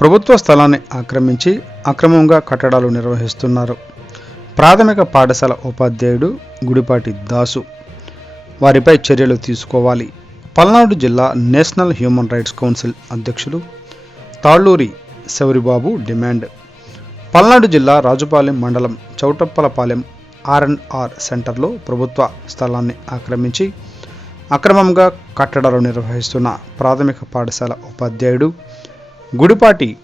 ప్రభుత్వ స్థలాన్ని ఆక్రమించి అక్రమంగా కట్టడాలు నిర్వహిస్తున్నారు. ప్రాథమిక పాఠశాల ఉపాధ్యాయుడు గుడిపాటి దాసు వారిపై చర్యలు తీసుకోవాలి. పల్నాడు జిల్లా నేషనల్ హ్యూమన్ రైట్స్ కౌన్సిల్ అధ్యక్షులు తాళ్ళూరి శౌరిబాబు డిమాండ్. పల్నాడు జిల్లా రాజుపాలెం మండలం చౌటప్పలపాలెం ఆర్ఎన్ఆర్ సెంటర్లో ప్రభుత్వ స్థలాన్ని ఆక్రమించి అక్రమంగా కట్టడాలు నిర్వహిస్తున్న ప్రాథమిక పాఠశాల ఉపాధ్యాయుడు గుడిపాటి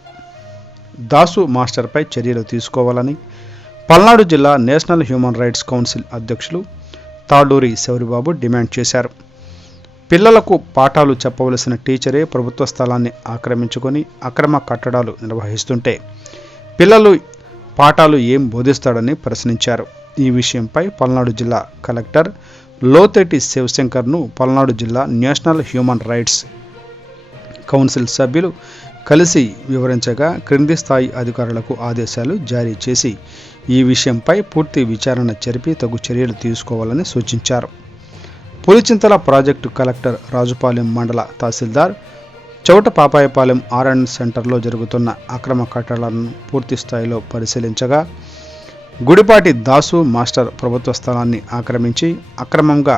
దాసు మాస్టర్పై చర్యలు తీసుకోవాలని పల్నాడు జిల్లా నేషనల్ హ్యూమన్ రైట్స్ కౌన్సిల్ అధ్యక్షులు తాళ్ళూరి శౌరిబాబు డిమాండ్ చేశారు. పిల్లలకు పాఠాలు చెప్పవలసిన టీచరే ప్రభుత్వ స్థలాన్ని ఆక్రమించుకొని అక్రమ కట్టడాలు నిర్వహిస్తుంటే పిల్లలు పాఠాలు ఏం బోధిస్తాడని ప్రశ్నించారు. ఈ విషయంపై పల్నాడు జిల్లా కలెక్టర్ లోతెటి శివశంకర్ను పల్నాడు జిల్లా నేషనల్ హ్యూమన్ రైట్స్ కౌన్సిల్ సభ్యులు కలిసి వివరించగా క్రింది స్థాయి అధికారులకు ఆదేశాలు జారీ చేసి ఈ విషయంపై పూర్తి విచారణ జరిపి తగు చర్యలు తీసుకోవాలని సూచించారు. పులిచింతల ప్రాజెక్టు కలెక్టర్ రాజుపాలెం మండల తహసీల్దార్ చౌట పాపాయపాలెం ఆర్ అండ్ సెంటర్లో జరుగుతున్న అక్రమ కట్టడాలను పూర్తి స్థాయిలో పరిశీలించగా గుడిపాటి దాసు మాస్టర్ ప్రభుత్వ స్థలాన్ని ఆక్రమించి అక్రమంగా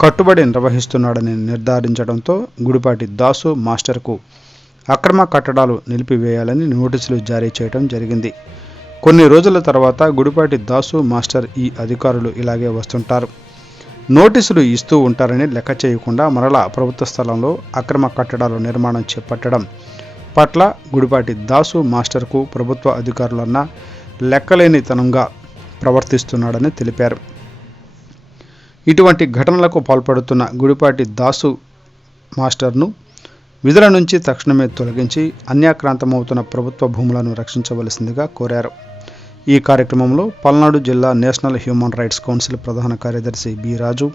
కట్టుబడి నిర్వహిస్తున్నాడని నిర్ధారించడంతో గుడిపాటి దాసు మాస్టర్కు అక్రమ కట్టడాలు నిలిపివేయాలని నోటీసులు జారీ చేయడం జరిగింది. కొన్ని రోజుల తర్వాత గుడిపాటి దాసు మాస్టర్ ఈ అధికారులు ఇలాగే వస్తుంటారు. నోటీసులు ఇస్తూ ఉంటారని లెక్క చేయకుండా మరలా ప్రభుత్వ స్థలంలో అక్రమ కట్టడాల నిర్మాణం చేపట్టడం పట్ల గుడిపాటి దాసు మాస్టర్కు ప్రభుత్వ అధికారులన్న లెక్కలేనితనంగా ప్రవర్తిస్తున్నాడని తెలిపారు. ఇటువంటి ఘటనలకు పాల్పడుతున్న గుడిపాటి దాసు మాస్టర్ను విధుల నుంచి తక్షణమే తొలగించి అన్యాక్రాంతమవుతున్న ప్రభుత్వ భూములను రక్షించవలసిందిగా కోరారు. ఈ కార్యక్రమంలో పల్నాడు జిల్లా నేషనల్ హ్యూమన్ రైట్స్ కౌన్సిల్ ప్రధాన కార్యదర్శి బి రాజు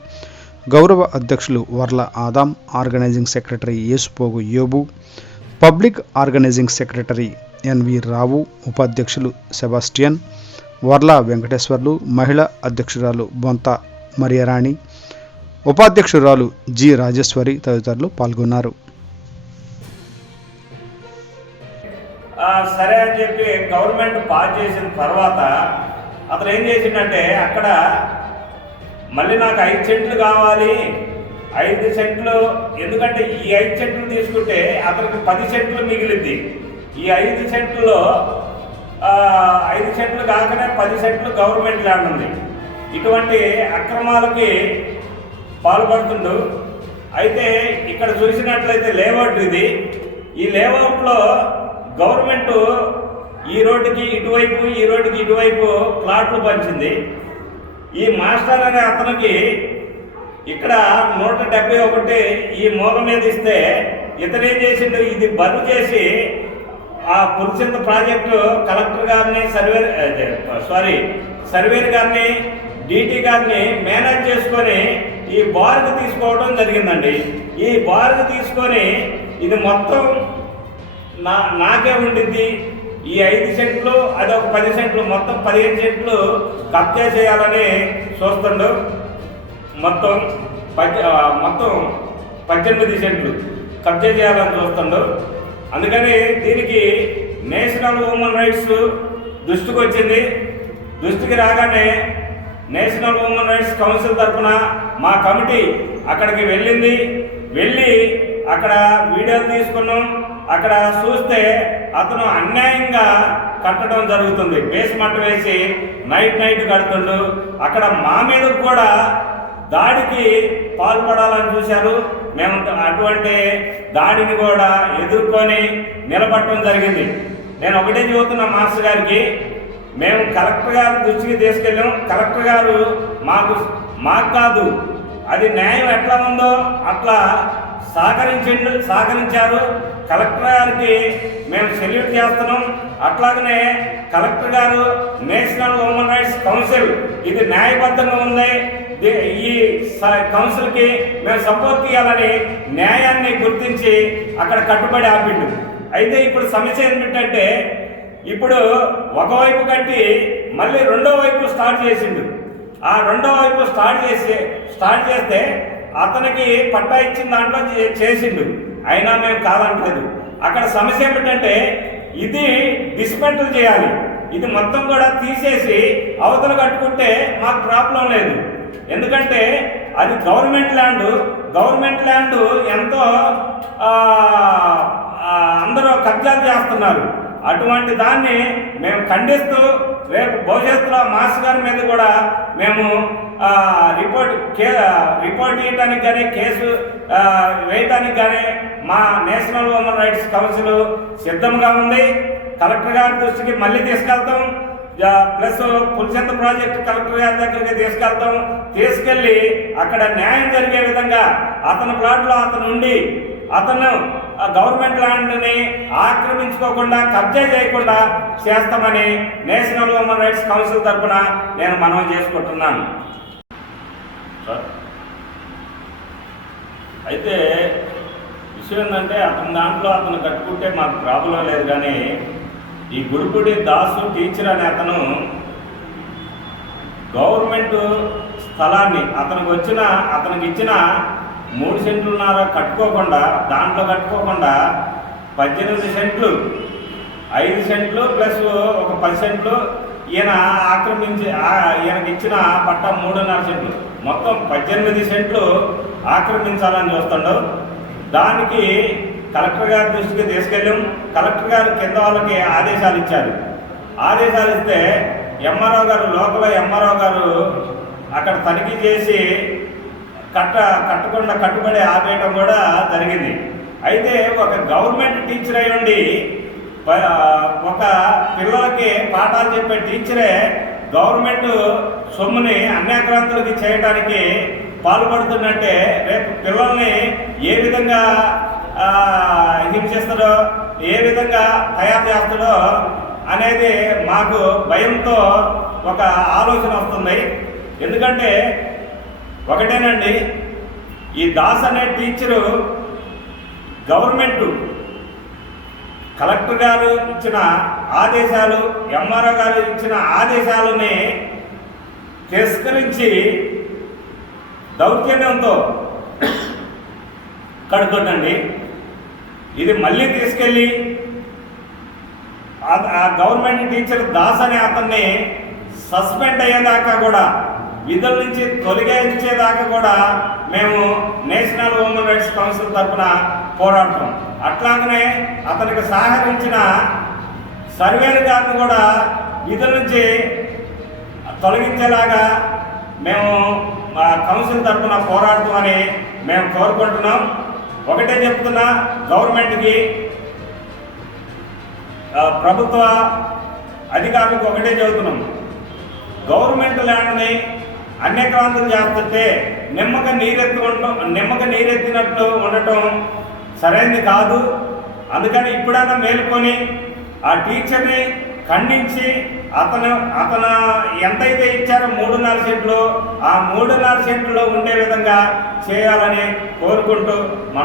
గౌరవ అధ్యక్షులు Varla Adam organizing secretary Yesupogu Yobu public organizing secretary NV Rao ఉపాధ్యక్షులు సెబాస్టియన్ వర్ల వెంకటేశ్వర్లు మహిళా అధ్యక్షురాలు బొంత మరియరాణి ఉపాధ్యక్షురాలు జి రాజేశ్వరి తదితరులు పాల్గొన్నారు. సరే అని చెప్పి గవర్నమెంట్ పాస్ చేసిన తర్వాత అతను ఏం చేసిండంటే అక్కడ మళ్ళీ నాకు ఐదు సెంట్లు కావాలి ఐదు సెంట్లు ఎందుకంటే ఈ ఐదు సెంట్లు తీసుకుంటే అతనికి పది సెంట్లు మిగిలింది. ఈ ఐదు సెంట్లో ఐదు సెంట్లు కాకనే పది సెంట్లు గవర్నమెంట్ ల్యాండ్ ఉంది. ఇటువంటి అక్రమాలకి పాల్పడుతుండు. అయితే ఇక్కడ చూసినట్లయితే లేఅవుట్ ఇది. ఈ లేఅవుట్లో గవర్నమెంట్ ఈ రోడ్డుకి ఇటువైపు ఈ రోడ్డుకి ఇటువైపు ప్లాట్లు పంచింది. ఈ మాస్టర్ అనే అతనికి ఇక్కడ నూట డెబ్బై ఒకటి ఈ మూల మీద ఇస్తే ఇతను ఏం చేసిండు? ఇది బరువు చేసి ఆ పులిచింత ప్రాజెక్టు కలెక్టర్ గారిని సర్వేర్ సారీ సర్వేర్ గారిని డీటీ గారిని మేనేజ్ చేసుకొని ఈ బార్కు తీసుకోవడం జరిగిందండి. ఈ బార్కు తీసుకొని ఇది మొత్తం నా నాకే ఉండింది ఈ ఐదు సెంట్లు అదొక పది సెంట్లు మొత్తం పదిహేను సెంట్లు కబ్జా చేయాలని చూస్తుండు. మొత్తం పద్దె మొత్తం పద్దెనిమిది సెంట్లు కబ్జా చేయాలని చూస్తుండు. అందుకని దీనికి నేషనల్ ఉమెన్ రైట్స్ దృష్టికి వచ్చింది. దృష్టికి రాగానే నేషనల్ ఉమెన్ రైట్స్ కౌన్సిల్ తరఫున మా కమిటీ అక్కడికి వెళ్ళింది. వెళ్ళి అక్కడ వీడియోలు తీసుకున్నాం. అక్కడ చూస్తే అతను అన్యాయంగా కట్టడం జరుగుతుంది. బేస్మెంట్ వేసి నైట్ నైట్ కడుతుండు. అక్కడ మా మీద కూడా దాడికి పాల్పడాలని చూశారు. మేము అటువంటి దాడిని కూడా ఎదుర్కొని నిలబడటం జరిగింది. నేను ఒకటే చెబుతున్నా మాస్టర్ గారికి మేము కలెక్టర్ గారి దృష్టికి తీసుకెళ్ళాం. కలెక్టర్ గారు మాకు మాకు కాదు అది న్యాయం ఎట్లా ఉందో అట్లా సహకరించండు సహకరించారు. కలెక్టర్ గారికి మేము సెల్యూట్ చేస్తున్నాం. అట్లాగనే కలెక్టర్ గారు నేషనల్ హ్యూమన్ రైట్స్ కౌన్సిల్ ఇది న్యాయబద్ధంగా ఉంది. ఈ స- కౌన్సిల్కి మేము సపోర్ట్ చేయాలని న్యాయాన్ని గుర్తించి అక్కడ కట్టుబడి ఆపిండు. అయితే ఇప్పుడు సమస్య ఏమిటంటే ఇప్పుడు ఒకవైపు కట్టి మళ్ళీ రెండో వైపు స్టార్ట్ చేసిండు. ఆ రెండో వైపు స్టార్ట్ చేసి స్టార్ట్ చేస్తే అతనికి పట్టా ఇచ్చిన దాంట్లో చే- చేసిండు. అయినా మేము కాదంటలేదు. అక్కడ సమస్య ఏమిటంటే ఇది డిస్మెంటల్ చేయాలి. ఇది మొత్తం కూడా తీసేసి అవతల కట్టుకుంటే మాకు ప్రాబ్లం లేదు. ఎందుకంటే అది గవర్నమెంట్ ల్యాండ్. గవర్నమెంట్ ల్యాండ్ ఎంతో అందరూ కబ్జాలు చేస్తున్నారు. అటువంటి దాన్ని మేము ఖండిస్తూ రేపు భవిష్యత్తులో మాస్ గారి మీద కూడా మేము రిపోర్ట్ కే రిపోర్ట్ ఇవ్వడానికి కానీ కేసు వేయటానికి కానీ మా నేషనల్ హ్యూమన్ రైట్స్ కౌన్సిల్ సిద్ధంగా ఉంది. కలెక్టర్ గారి దృష్టికి మళ్ళీ తీసుకెళ్తాం. ప్లస్ పులిచెంత ప్రాజెక్ట్ కలెక్టర్ గారి దగ్గరికి తీసుకెళ్తాం. తీసుకెళ్ళి అక్కడ న్యాయం జరిగే విధంగా అతని ప్లాట్లో అతను ఉండి అతను గవర్నమెంట్ ల్యాండ్ని ఆక్రమించుకోకుండా కబ్జా చేయకుండా చేస్తామని నేషనల్ హ్యూమన్ రైట్స్ కౌన్సిల్ తరఫున నేను మనవి చేసుకుంటున్నాను. అయితే విషయం ఏంటంటే అతని దాంట్లో అతను కట్టుకుంటే మాకు ప్రాబ్లం లేదు కానీ ఈ గుడిపూడి దాసు టీచర్ అనే అతను గవర్నమెంట్ స్థలాన్ని అతనికి వచ్చిన అతనికి ఇచ్చిన మూడు సెంట్లున్నర కట్టుకోకుండా దాంట్లో కట్టుకోకుండా పద్దెనిమిది సెంట్లు ఐదు సెంట్లు ప్లస్ ఒక పది సెంట్లు ఈయన ఆక్రమించి ఈయనకి ఇచ్చిన పట్ట మూడున్నర సెంట్లు. మొత్తం పద్దెనిమిది సెంట్లు ఆక్రమించాలని చూస్తుండవు. దానికి కలెక్టర్ గారి దృష్టికి తీసుకెళ్ళాం. కలెక్టర్ గారు కింద వాళ్ళకి ఆదేశాలు ఇచ్చారు. ఆదేశాలు ఇస్తే ఎంఆర్ఓ గారు లోకల్ ఎంఆర్ఓ గారు అక్కడ తనిఖీ చేసి కట్ట కట్టకుండా కట్టుబడి ఆపేయడం కూడా జరిగింది. అయితే ఒక గవర్నమెంట్ టీచర్ అయ్యుండి ఒక పిల్లలకి పాఠాలు చెప్పే టీచరే గవర్నమెంట్ సొమ్ముని అన్యాక్రాంతులకి చేయడానికి పాల్పడుతుందంటే రేపు పిల్లల్ని ఏ విధంగా హింసిస్తాడో ఏ విధంగా తయారు చేస్తాడో అనేది మాకు భయంతో ఒక ఆలోచన వస్తుంది. ఎందుకంటే ఒకటేనండి ఈ దాస్ అనే టీచరు గవర్నమెంట్ కలెక్టర్ గారు ఇచ్చిన ఆదేశాలు ఎంఆర్ఓ గారు ఇచ్చిన ఆదేశాలని తిరస్కరించి దౌర్జన్యంతో కడుతుండండి ఇది మళ్ళీ తీసుకెళ్ళి ఆ- ఆ గవర్నమెంట్ టీచర్ దాస్ అనే అతన్ని సస్పెండ్ అయ్యేదాకా కూడా విధుల నుంచి తొలగించేదాకా కూడా మేము నేషనల్ హ్యూమన్ రైట్స్ కౌన్సిల్ తరఫున పోరాడుతాం అట్లాగనే అతనికి సహకరించిన సర్వేర్ గారిని కూడా విధుల నుంచి తొలగించేలాగా మేము మా కౌన్సిల్ తరఫున పోరాడుతామని మేము కోరుకుంటున్నాం. ఒకటే చెప్తున్నా గవర్నమెంట్కి ప్రభుత్వ అధికారులకు ఒకటే చెబుతున్నాం. గవర్నమెంట్ ల్యాండ్ని అన్యక్రాంతులు చేస్తుంటే నిమ్మక నీరెత్తుకుంటాం నిమ్మక నీరెత్తినట్టు ఉండటం సరైనది కాదు. అందుకని ఇప్పుడైనా మేలుకొని ఆ టీచర్ని ఖండించి అతను అతను ఎంతైతే ఇచ్చారో మూడున్నర సెంట్లు ఆ మూడున్నర సెంట్లో ఉండే విధంగా చేయాలని కోరుకుంటూ మనం